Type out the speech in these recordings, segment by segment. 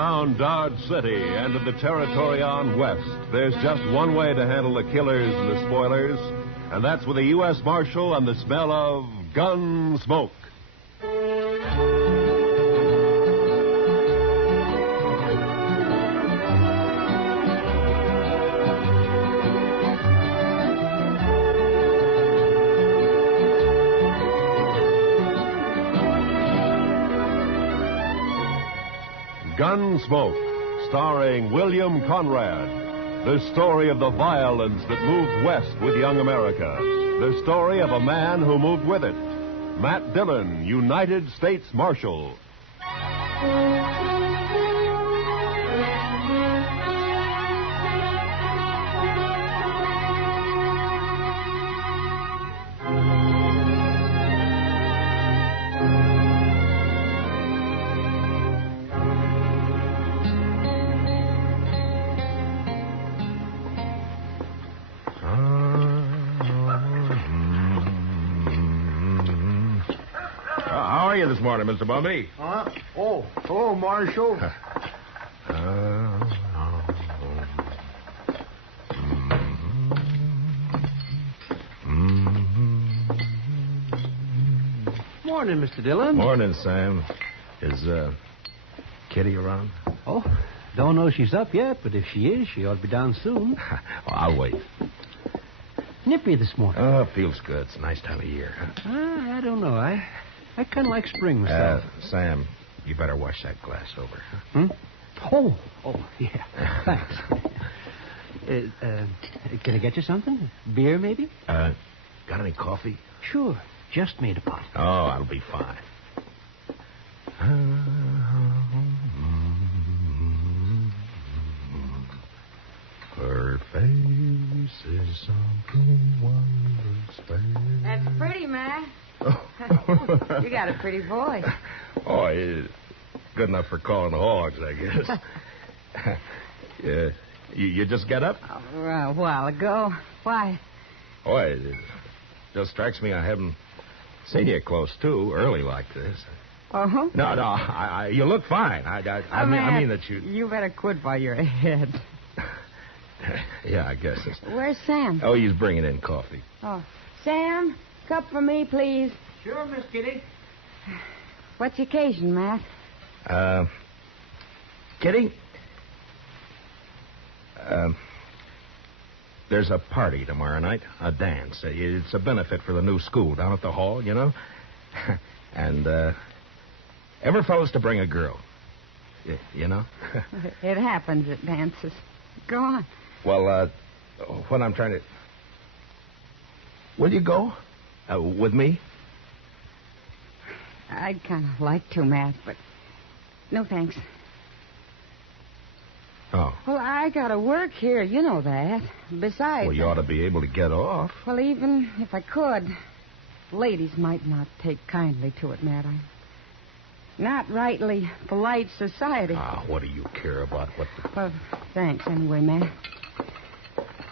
Around Dodge City and in the territory on west, there's just one way to handle the killers and the spoilers, and that's with a U.S. Marshal and the smell of gun smoke. Gunsmoke, starring William Conrad. The story of the violence that moved west with young America. The story of a man who moved with it. Matt Dillon, United States Marshal. This morning, Mr. Bumby. Hello, Marshal. Morning, Mr. Dillon. Morning, Sam. Is Kitty around? Oh, don't know she's up yet, but if she is, she ought to be down soon. I'll wait. Nippy this morning. Oh, feels good. It's a nice time of year. I don't know. I kind of like spring myself. Sam, you better wash that glass over. Oh, yeah. Thanks. Can I get you something? Beer, maybe? Got any coffee? Sure. Just made a pot. Oh, that'll be fine. Her face is something wondrous. That's pretty, Matt. You got a pretty voice. Oh, it's good enough for calling the hogs, I guess. Yeah. You just get up? A while ago. Why? Oh, it just strikes me I haven't seen you close, too, early like this. Uh-huh. No, you look fine. I mean that you... You better quit while you're ahead. Yeah, I guess it's... Where's Sam? Oh, he's bringing in coffee. Oh, Sam, cup for me, please. Sure, Miss Kitty. What's the occasion, Matt? Kitty? There's a party tomorrow night, a dance. It's a benefit for the new school down at the hall, you know? And, every fellow's to bring a girl. You know? It happens at dances. Go on. Well, what I'm trying to... Will you go? With me? I'd kind of like to, Matt, but no thanks. Oh. Well, I got to work here. You know that. Besides... Well, you ought to be able to get off. Well, even if I could, ladies might not take kindly to it, Matt. I'm not rightly polite society. What do you care about what the... Well, thanks anyway, Matt.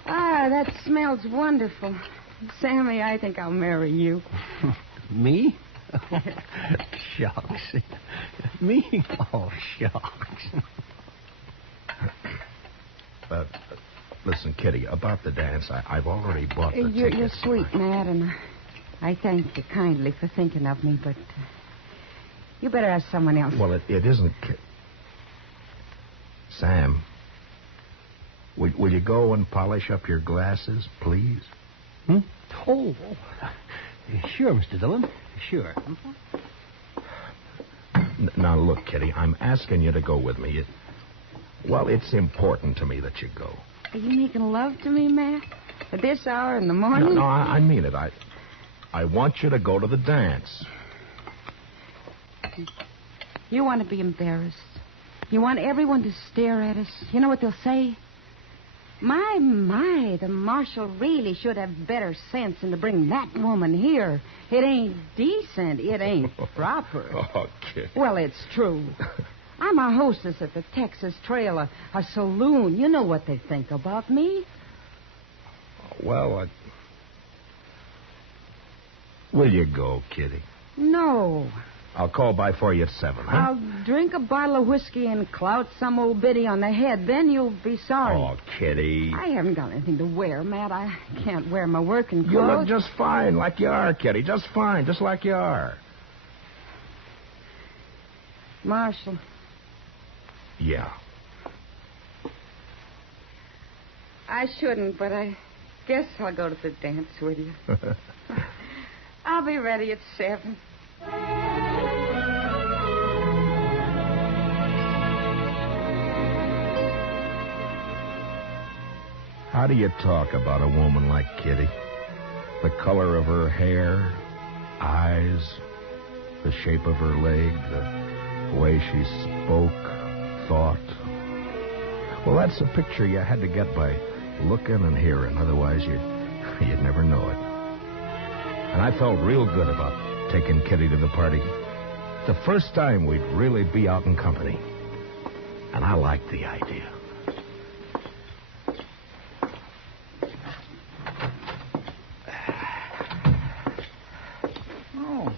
That smells wonderful. Sammy, I think I'll marry you. Me? Oh, shucks. Me? Oh, shucks. Listen, Kitty, about the dance, I've already bought the tickets. You're sweet, Matt, and I thank you kindly for thinking of me, but you better ask someone else. Well, it isn't... Sam, will you go and polish up your glasses, please? Oh, sure, Mr. Dillon. Sure. Now, look, Kitty, I'm asking you to go with me. It's important to me that you go. Are you making love to me, Matt? At this hour in the morning? No, I mean it. I want you to go to the dance. You want to be embarrassed. You want everyone to stare at us. You know what they'll say? My, the marshal really should have better sense than to bring that woman here. It ain't decent. It ain't proper. Oh, kid. Well, it's true. I'm a hostess at the Texas Trail, a saloon. You know what they think about me. Well, will you go, Kitty? No. I'll call by for you at 7, huh? I'll drink a bottle of whiskey and clout some old biddy on the head. Then you'll be sorry. Oh, Kitty. I haven't got anything to wear, Matt. I can't wear my working clothes. You look just fine, like you are, Kitty. Just fine, just like you are. Marshal. Yeah. I shouldn't, but I guess I'll go to the dance with you. I'll be ready at 7. How do you talk about a woman like Kitty? The color of her hair, eyes, the shape of her leg, the way she spoke, thought. Well, that's a picture you had to get by looking and hearing. Otherwise, you'd never know it. And I felt real good about taking Kitty to the party. The first time we'd really be out in company. And I liked the idea. Oh,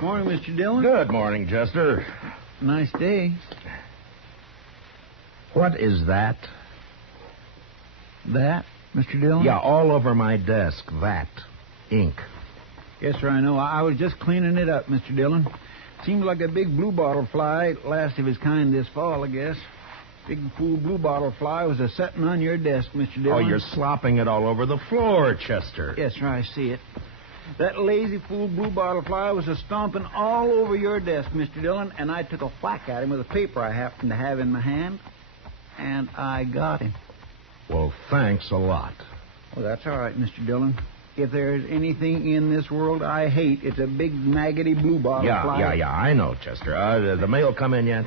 morning, Mr. Dillon. Good morning, Chester. Nice day. What is that? That, Mr. Dillon? Yeah, all over my desk. That. Ink. Yes, sir, I know. I was just cleaning it up, Mr. Dillon. Seems like a big bluebottle fly, last of his kind this fall, I guess. Big fool bluebottle fly was a-setting on your desk, Mr. Dillon. Oh, you're slopping it all over the floor, Chester. Yes, sir, I see it. That lazy fool bluebottle fly was a-stomping all over your desk, Mr. Dillon, and I took a whack at him with a paper I happened to have in my hand, and I got him. Well, thanks a lot. Well, that's all right, Mr. Dillon. If there's anything in this world I hate, it's a big, maggoty bluebottle fly. Yeah, I know, Chester. The mail come in yet?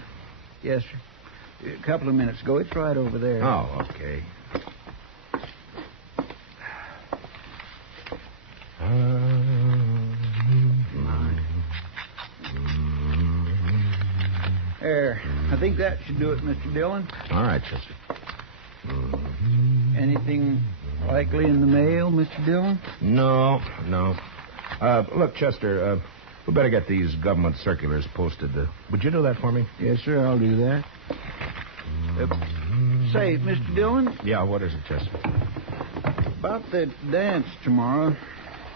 Yes, sir. A couple of minutes ago. It's right over there. Oh, okay. There. I think that should do it, Mr. Dillon. All right, Chester. Anything likely in the mail, Mr. Dillon? No. Look, Chester, we better get these government circulars posted. Would you do that for me? Yes, sir, I'll do that. Say, Mr. Dillon? Yeah, what is it, Chester? About the dance tomorrow.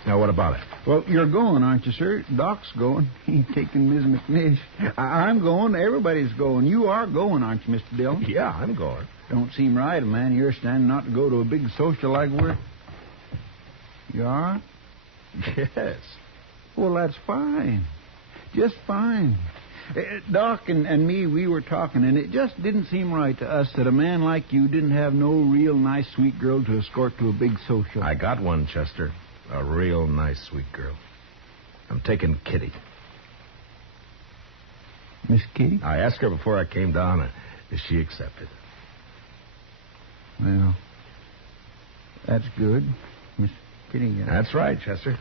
Now, what about it? Well, you're going, aren't you, sir? Doc's going. He's taking Ms. McNear. I'm going. Everybody's going. You are going, aren't you, Mr. Dillon? Yeah, I'm going. Don't seem right, man. You're standing not to go to a big social like we're... You are? Yes. Well, that's fine. Just fine. Doc and me, we were talking, and it just didn't seem right to us that a man like you didn't have no real nice, sweet girl to escort to a big social. I got one, Chester. A real nice, sweet girl. I'm taking Kitty. Miss Kitty? I asked her before I came down, and she accepted. Well, that's good. Miss Kitty. That's right, Chester.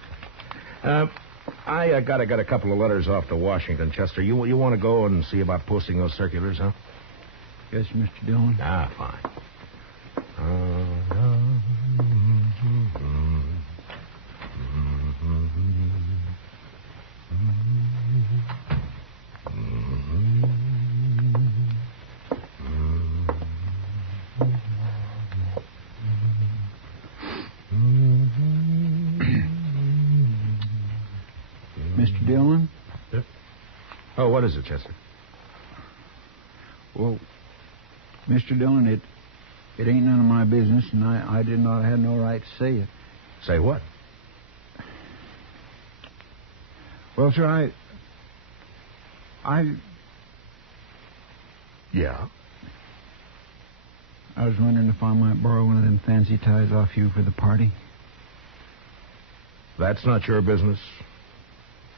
I got a couple of letters off to Washington, Chester. You want to go and see about posting those circulars, huh? Yes, Mr. Dillon. Ah, fine. Mr. Dillon? Yep. Oh, what is it, Chester? Well, Mr. Dillon, it ain't none of my business, and I did not have no right to say it. Say what? Well, sir, Yeah? I was wondering if I might borrow one of them fancy ties off you for the party. That's not your business.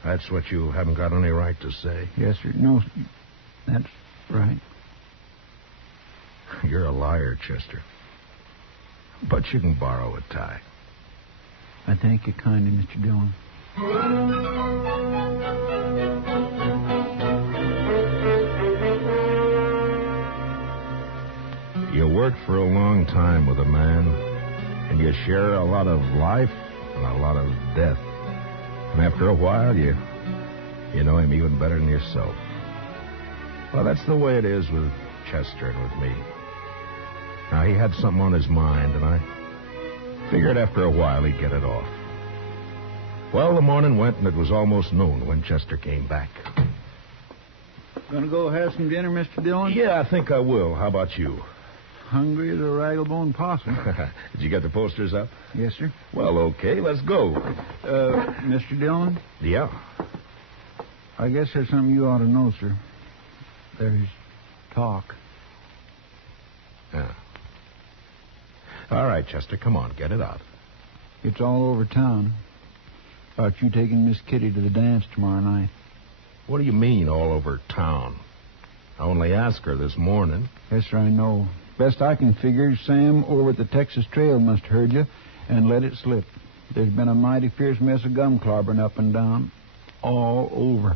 That's what you haven't got any right to say. Yes, sir. No, that's right. You're a liar, Chester. But you can borrow a tie. I thank you kindly, Mr. Dillon. You work for a long time with a man, and you share a lot of life and a lot of death. And after a while, you You know him even better than yourself. Well, that's the way it is with Chester and with me. Now, he had something on his mind, and I figured after a while he'd get it off. Well, the morning went, and it was almost noon when Chester came back. Gonna go have some dinner, Mr. Dillon? Yeah, I think I will. How about you? Hungry as a ragglebone possum. Did you get the posters up? Yes, sir. Well, okay, let's go. Mr. Dillon? Yeah? I guess there's something you ought to know, sir. There's talk. Yeah. All right, Chester, come on, get it out. It's all over town. About you taking Miss Kitty to the dance tomorrow night. What do you mean, all over town? I only asked her this morning. Yes, sir, I know. Best I can figure, Sam over at the Texas Trail must have heard you and let it slip. There's been a mighty fierce mess of gum clobbering up and down. All over.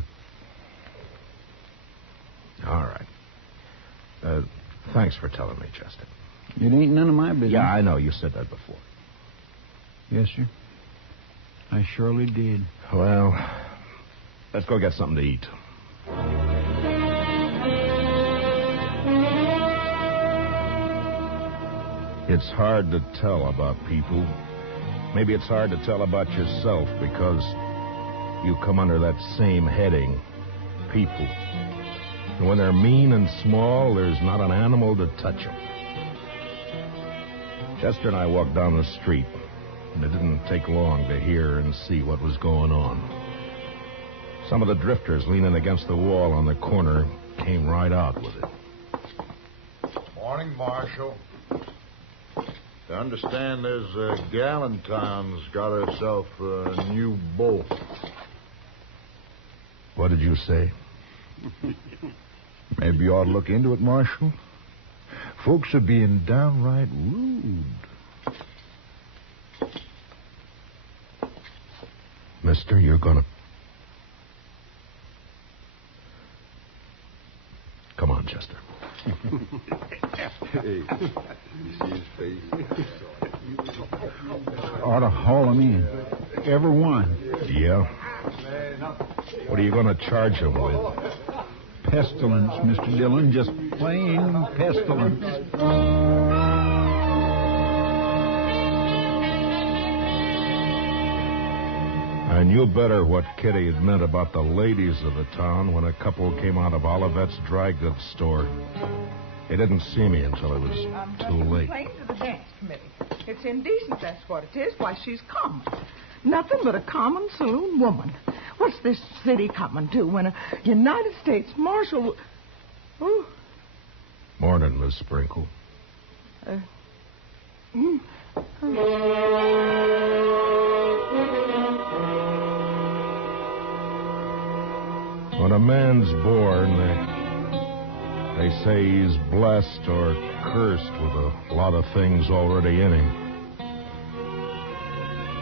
All right. Thanks for telling me, Chester. It ain't none of my business. Yeah, I know. You said that before. Yes, sir. I surely did. Well, let's go get something to eat. It's hard to tell about people. Maybe it's hard to tell about yourself because you come under that same heading, people. And when they're mean and small, there's not an animal to touch them. Chester and I walked down the street, and it didn't take long to hear and see what was going on. Some of the drifters leaning against the wall on the corner came right out with it. Morning, Marshal. I understand there's Galentine's got herself a new beau. What did you say? Maybe you ought to look into it, Marshal. Folks are being downright rude. Mister, you're gonna... Come on, Chester. Hey, you see his face? Ought to haul him in. Every one. Yeah? What are you going to charge him with? Pestilence, Mr. Dillon. Just plain pestilence. I knew better what Kitty had meant about the ladies of the town when a couple came out of Olivet's dry goods store. They didn't see me until it was too late. Complain to the dance committee. It's indecent, that's what it is. Why, she's common. Nothing but a common saloon woman. What's this city coming to when a United States Marshal... Oh. Morning, Miss Sprinkle. When a man's born, they say he's blessed or cursed with a lot of things already in him.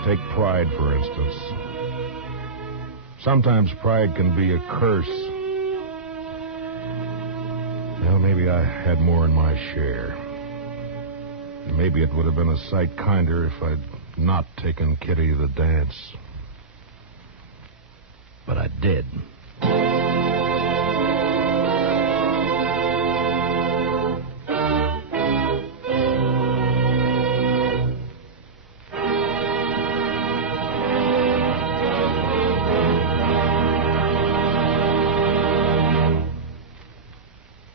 Take pride, for instance. Sometimes pride can be a curse. Well, maybe I had more in my share. And maybe it would have been a sight kinder if I'd not taken Kitty to the dance. But I did.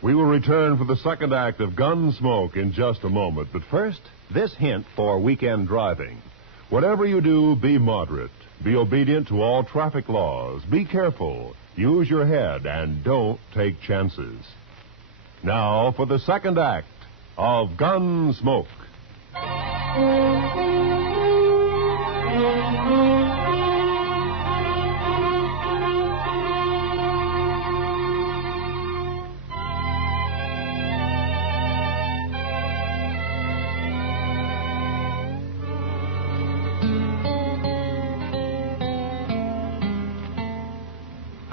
We will return for the second act of Gunsmoke in just a moment. But first, this hint for weekend driving. Whatever you do, be moderate. Be obedient to all traffic laws. Be careful. Use your head and don't take chances. Now for the second act of Gunsmoke.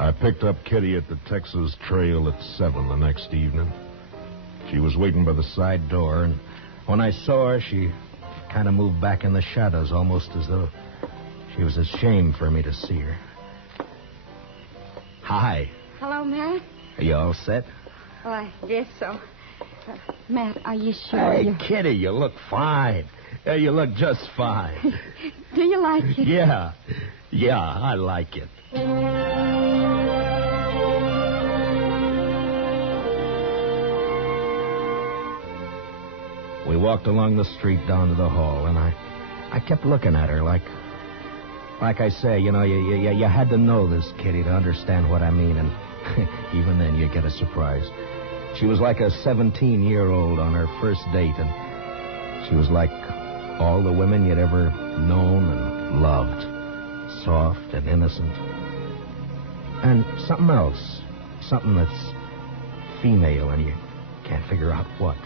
I picked up Kitty at the Texas Trail at 7 the next evening. She was waiting by the side door, and when I saw her, she kind of moved back in the shadows, almost as though she was ashamed for me to see her. Hi. Hello, Matt. Are you all set? Well, I guess so. Matt, are you sure? Hey, Kitty, you look fine. You look just fine. Do you like it? Yeah. Yeah, I like it. We walked along the street down to the hall, and I kept looking at her like I say, you had to know this, Kitty, to understand what I mean, and even then you get a surprise. She was like a 17-year-old on her first date, and she was like all the women you'd ever known and loved. Soft and innocent. And something else. Something that's female and you can't figure out what.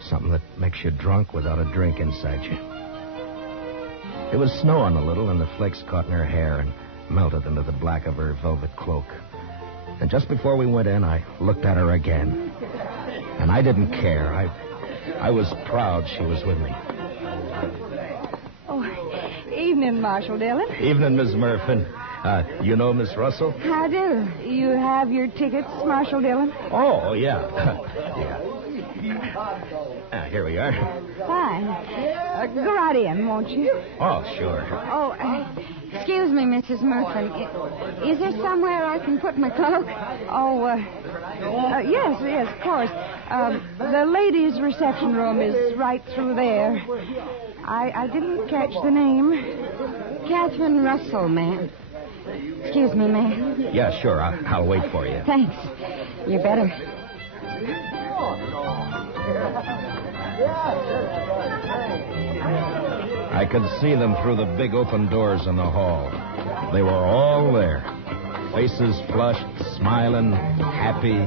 Something that makes you drunk without a drink inside you. It was snowing a little, and the flakes caught in her hair and melted into the black of her velvet cloak. And just before we went in, I looked at her again. And I didn't care. I was proud she was with me. Oh, evening, Marshal Dillon. Evening, Miss Murphy. You know Miss Russell? How do? You have your tickets, Marshal Dillon? Oh, yeah. Yeah. Here we are. Fine. Go right in, won't you? Oh, sure. Oh, excuse me, Mrs. Murphy. Is there somewhere I can put my cloak? Oh, yes, of course. The ladies' reception room is right through there. I didn't catch the name. Catherine Russell, ma'am. Excuse me, ma'am. Yeah, sure. I'll wait for you. Thanks. You better. I could see them through the big open doors in the hall. They were all there. Faces flushed, smiling, happy,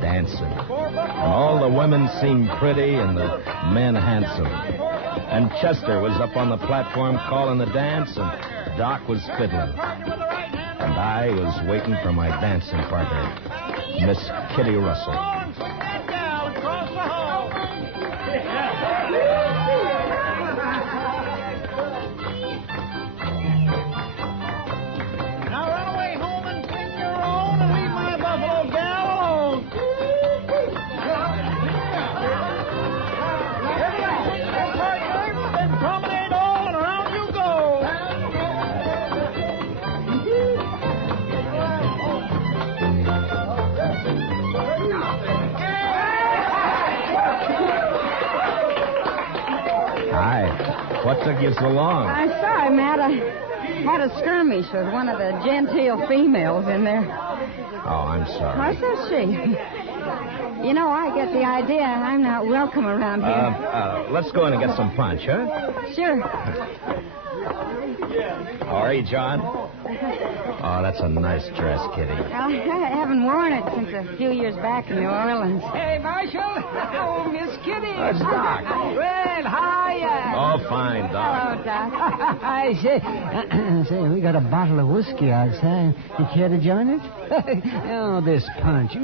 dancing. And all the women seemed pretty and the men handsome. And Chester was up on the platform calling the dance, and Doc was fiddling. And I was waiting for my dancing partner, Miss Kitty Russell. What took you so long? I'm sorry, Matt. I had a skirmish with one of the genteel females in there. Oh, I'm sorry. Why says she? You know, I get the idea I'm not welcome around here. Let's go in and get some punch, huh? Sure. How are you, John? Oh, that's a nice dress, Kitty. Well, I haven't worn it since a few years back in New Orleans. Hey, Marshal. Oh, Miss Kitty. That's Doc. Well, hiya. Oh, fine, Doc. Hello, Doc. I say, we got a bottle of whiskey outside. You care to join us? Oh, this punch.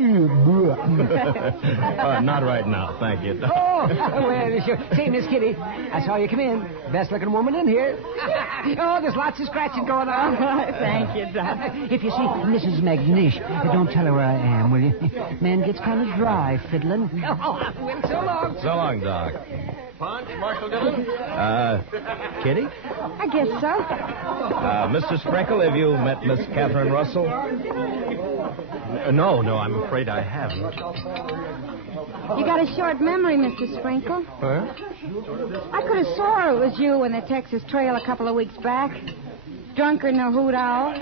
Not right now, thank you. Oh, well, sure. Say, Miss Kitty, I saw you come in. Best-looking woman in here. Oh, there's lots of scratching going on. Thank you, Doc. If you see Mrs. McNear, don't tell her where I am, will you? Man gets kind of dry fiddling. Oh, well, so long. So long, Doc. Punch, Marshal Dillon? Kitty? I guess so. Mr. Sprinkle, have you met Miss Catherine Russell? No, I'm afraid I haven't. You got a short memory, Mr. Sprinkle. Huh? I could have swore it was you in the Texas Trail a couple of weeks back. Drunker than a hoot owl.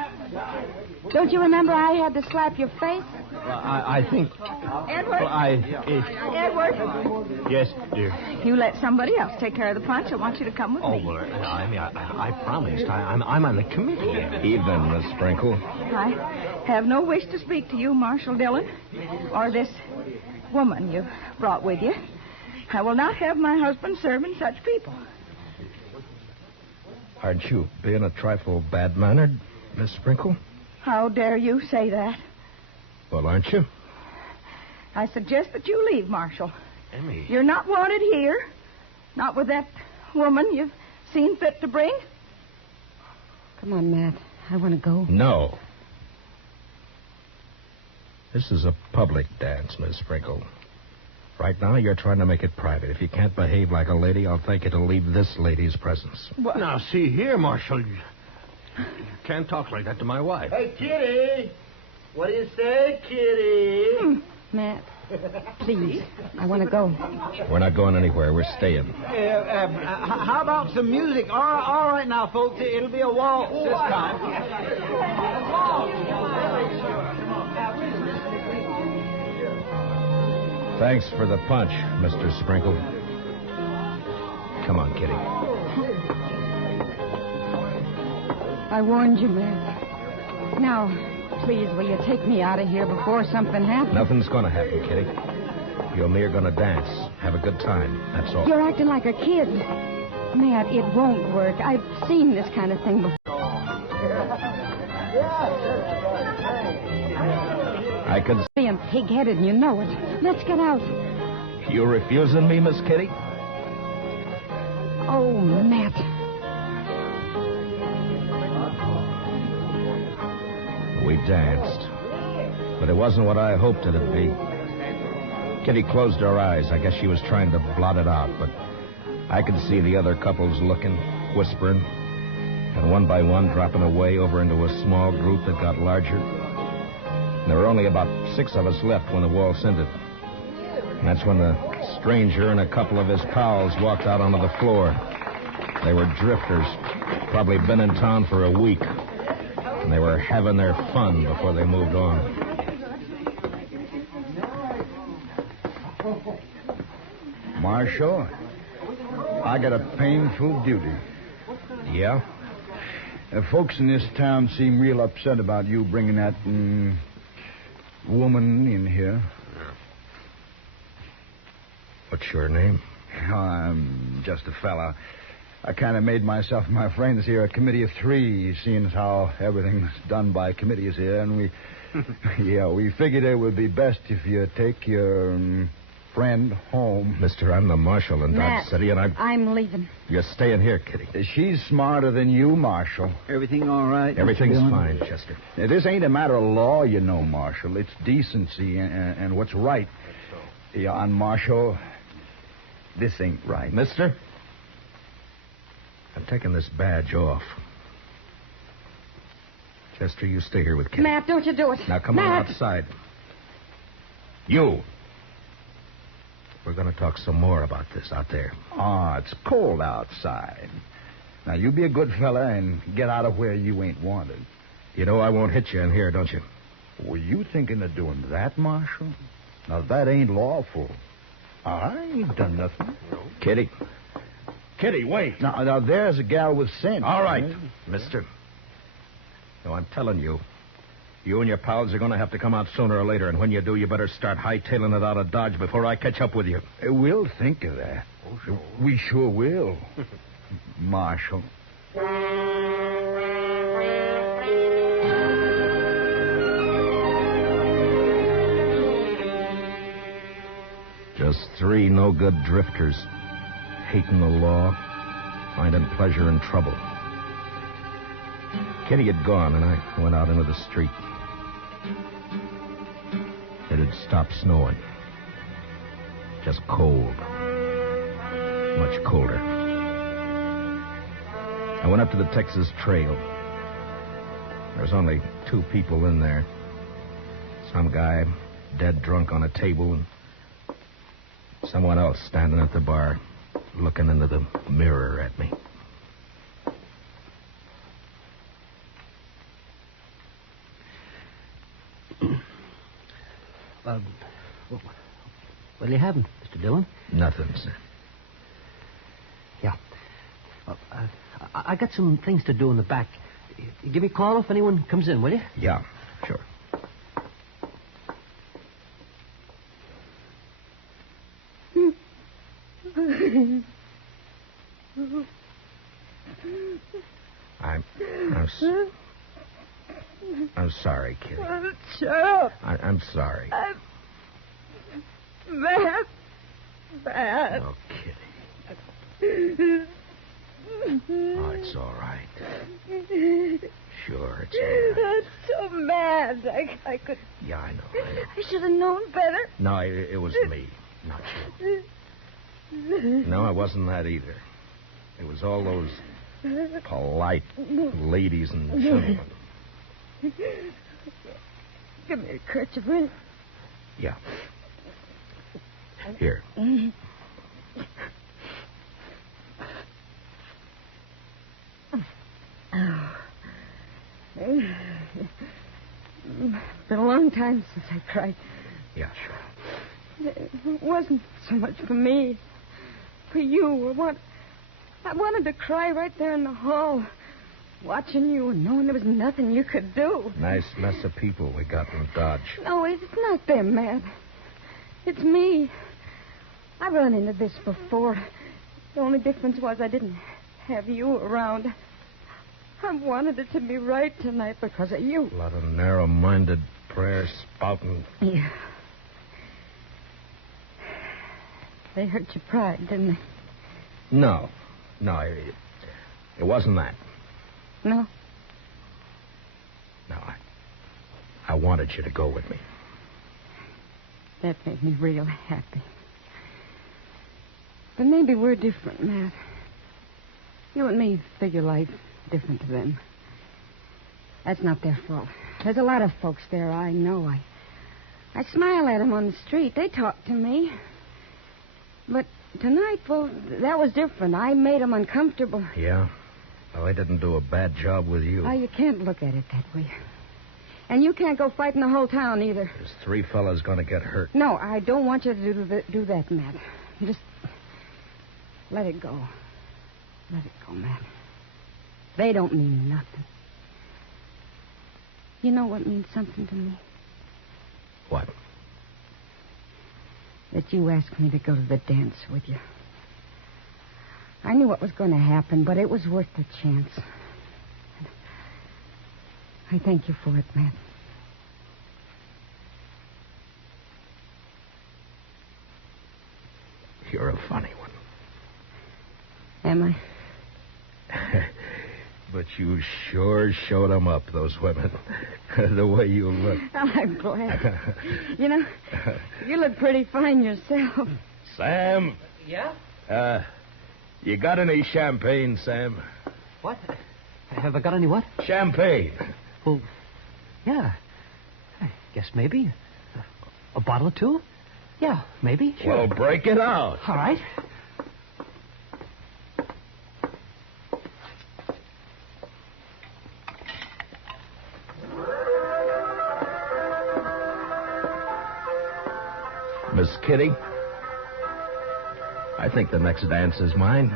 Don't you remember I had to slap your face? I think... Edward? Edward? Yes, dear. You let somebody else take care of the punch. I want you to come with Oh, me. well, I promised. I'm on the committee. Evening, Miss Sprinkle. I have no wish to speak to you, Marshal Dillon, or this woman you brought with you. I will not have my husband serving such people. Aren't you being a trifle bad-mannered, Miss Sprinkle? How dare you say that? Well, aren't you? I suggest that you leave, Marshal. Emmy. You're not wanted here. Not with that woman you've seen fit to bring. Come on, Matt. I want to go. No. This is a public dance, Miss Sprinkle. Right now, you're trying to make it private. If you can't behave like a lady, I'll thank you to leave this lady's presence. What? Now, see here, Marshal. You can't talk like that to my wife. Hey, Kitty! What do you say, Kitty? Matt, please. I want to go. We're not going anywhere. We're staying. How about some music? All right now, folks. It'll be a waltz this time. Thanks for the punch, Mr. Sprinkle. Come on, Kitty. I warned you, Matt. Now, please, will you take me out of here before something happens? Nothing's going to happen, Kitty. You and me are going to dance. Have a good time. That's all. You're acting like a kid. Matt, it won't work. I've seen this kind of thing before. I could see. Being pig-headed, and you know it. Let's get out. You refusing me, Miss Kitty? Oh, Matt. We danced. But it wasn't what I hoped it'd be. Kitty closed her eyes. I guess she was trying to blot it out, but I could see the other couples looking, whispering, and one by one dropping away over into a small group that got larger. There were only about 6 of us left when the waltz ended. And that's when the stranger and a couple of his pals walked out onto the floor. They were drifters, probably been in town for a week. And they were having their fun before they moved on. Marshal, I got a painful duty. Yeah? Folks in this town seem real upset about you bringing that woman in here. What's your name? I'm just a fella. I kind of made myself and my friends here a committee of 3, seeing as how everything's done by committees here, and we figured it would be best if you take your friend home. Mister, I'm the marshal in Dodge City, and I'm leaving. You're staying here, Kitty. She's smarter than you, Marshal. Everything all right? Everything's fine, Chester. Now, this ain't a matter of law, you know, Marshal. It's decency and what's right. Yeah, and Marshal, this ain't right. Mister? I'm taking this badge off. Chester, you stay here with Kitty. Matt, don't you do it. Now, come on outside. You. We're going to talk some more about this out there. Ah, it's cold outside. Now, you be a good fella and get out of where you ain't wanted. You know I won't hit you in here, don't you? Were you thinking of doing that, Marshal? Now, that ain't lawful. I ain't done nothing. Kitty. Kitty, wait. Now, there's a gal with sense. All right, mister. No, I'm telling you. You and your pals are going to have to come out sooner or later, and when you do, you better start hightailing it out of Dodge before I catch up with you. We'll think of that. Oh, sure. We sure will. Marshal. Just 3 no-good drifters, hating the law, finding pleasure in trouble. Kitty had gone, and I went out into the street. It had stopped snowing. Just cold. Much colder. I went up to the Texas Trail. There's only 2 people in there. Some guy dead drunk on a table, and someone else standing at the bar, looking into the mirror at me. What do you have, Mr. Dillon? Nothing, sir. Yeah. I got some things to do in the back. Give me a call if anyone comes in, will you? Yeah, sure. I'm sorry, Kitty. Shut up. I'm sorry. Matt. Oh, Kitty. Oh, it's all right. Sure, it's all right. so mad. I could... Yeah, I know. I should have known better. No, it was me, not you. No, it wasn't that either. It was all those polite ladies and gentlemen. Give me a kerchief, will you? Yeah. Here. Been a long time since I cried. Yeah, sure. It wasn't so much for me. For you. I wanted to cry right there in the hall, watching you and knowing there was nothing you could do. Nice mess of people we got in Dodge. No, it's not them, Matt. It's me. I've run into this before. The only difference was I didn't have you around. I wanted it to be right tonight because of you. A lot of narrow-minded prayer spouting. Yeah. They hurt your pride, didn't they? No, it wasn't that. No? No, I wanted you to go with me. That made me real happy. But maybe we're different, Matt. You and me figure life different to them. That's not their fault. There's a lot of folks there I know. I smile at them on the street. They talk to me. But tonight, well, that was different. I made them uncomfortable. Yeah? Well, they didn't do a bad job with you. Oh, you can't look at it that way. And you can't go fighting the whole town either. There's 3 fellas going to get hurt. No, I don't want you to do that, Matt. Just let it go. Let it go, Matt. They don't mean nothing. You know what means something to me? What? That you asked me to go to the dance with you. I knew what was going to happen, but it was worth the chance. I thank you for it, Matt. You're a funny one. Am I? But you sure showed them up, those women. The way you look. I'm glad. You know, you look pretty fine yourself. Sam? Yeah? You got any champagne, Sam? What? Have I got any what? Champagne. Well, yeah. I guess maybe. A bottle or two? Yeah, maybe. Sure. Well, break it out. All right. Miss Kitty, I think the next dance is mine.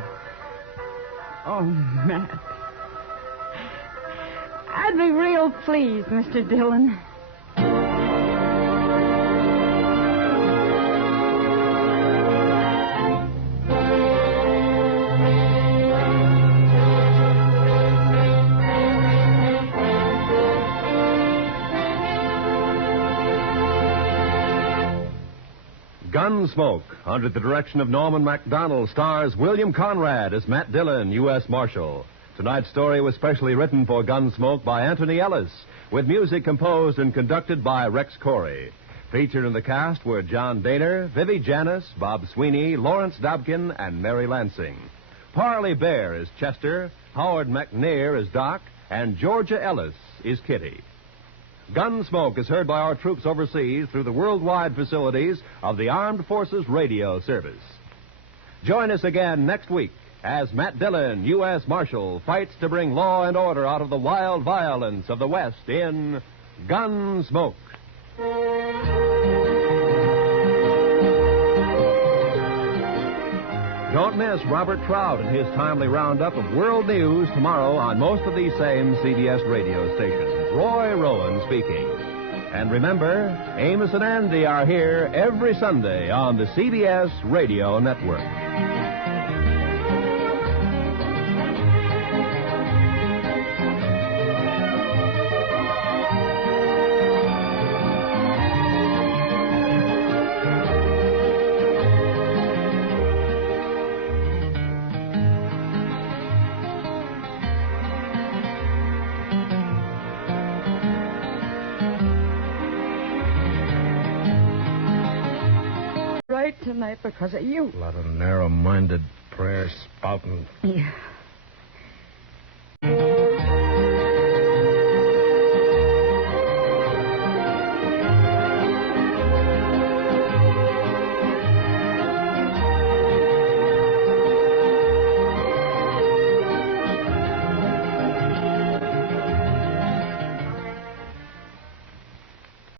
Oh, Matt. I'd be real pleased, Mr. Dillon. Gunsmoke, under the direction of Norman Macdonnell, stars William Conrad as Matt Dillon, U.S. Marshal. Tonight's story was specially written for Gunsmoke by Anthony Ellis, with music composed and conducted by Rex Corey. Featured in the cast were John Daner, Vivi Janis, Bob Sweeney, Lawrence Dobkin, and Mary Lansing. Parley Baer is Chester, Howard McNear is Doc, and Georgia Ellis is Kitty. Gunsmoke is heard by our troops overseas through the worldwide facilities of the Armed Forces Radio Service. Join us again next week as Matt Dillon, U.S. Marshal, fights to bring law and order out of the wild violence of the West in Gunsmoke. Don't miss Robert Trout and his timely roundup of world news tomorrow on most of these same CBS radio stations. Roy Rowan speaking. And remember, Amos and Andy are here every Sunday on the CBS Radio Network. late tonight because of you. A lot of narrow-minded prayer spouting. Yeah,